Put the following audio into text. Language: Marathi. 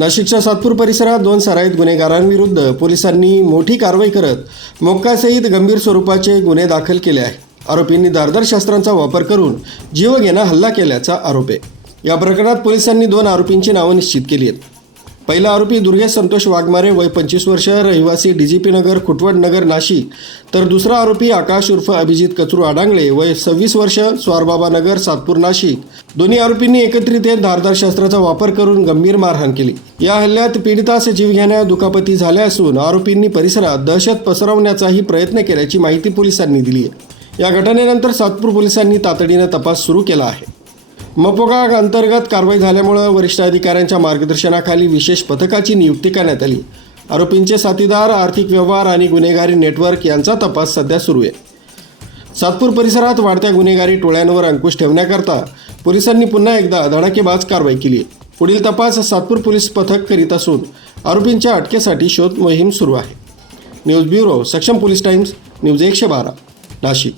नाशिकच्या सातपूर परिसरात 2 सराईत गुन्हेगारांविरुद्ध पोलिसांनी मोठी कारवाई करत मोक्कासहित गंभीर स्वरूपाचे गुन्हे दाखल केले आहे। आरोपींनी धारदार शस्त्रांचा वापर करून जीवघेणा हल्ला केल्याचा आरोप आहे। या प्रकरणात पोलिसांनी 2 आरोपींची नावे निश्चित केली आहेत। पहिला आरोपी दुर्गेश संतोष वाघमारे वय 25 वर्ष रहिवासी डीजीपी नगर खुटवड नगर नाशिक, तर दुसरा आरोपी आकाश उर्फ अभिजित कचरू आडांगळे वय 26 वर्ष स्वारबाबा नगर सातपूर नाशिक। दोन्ही आरोपींनी एकत्रित धारदार शस्त्राचा वापर करून गंभीर मारहाण केली। या हल्ल्यात पीडितास जीवघेण्या दुखापती झाल्या असून आरोपींनी परिसरात दहशत पसरवण्याचाही प्रयत्न केल्याची माहिती पोलिसांनी दिली आहे। या घटनेनंतर सातपूर पोलिसांनी तातडीने तपास सुरू केला आहे। मपोगा अंतर्गत कारवाई झाल्यामुळे वरिष्ठ अधिकाऱ्यांच्या मार्गदर्शनाखाली विशेष पथकाची नियुक्ती करण्यात आली। आरोपींचे साथीदार, आर्थिक व्यवहार आणि गुन्हेगारी नेटवर्क यांचा तपास सध्या सुरू आहे। सातपूर परिसरात वाढत्या गुन्हेगारी टोळ्यांवर अंकुश ठेवण्याकरता पोलिसांनी पुन्हा एकदा धडाकेबाज कारवाई केली आहे। पुढील तपास सातपूर पोलीस पथक करीत असून आरोपींच्या अटकेसाठी शोध मोहीम सुरू आहे। न्यूज ब्युरो, सक्षम पोलीस टाइम्स, न्यूज 112, नाशिक।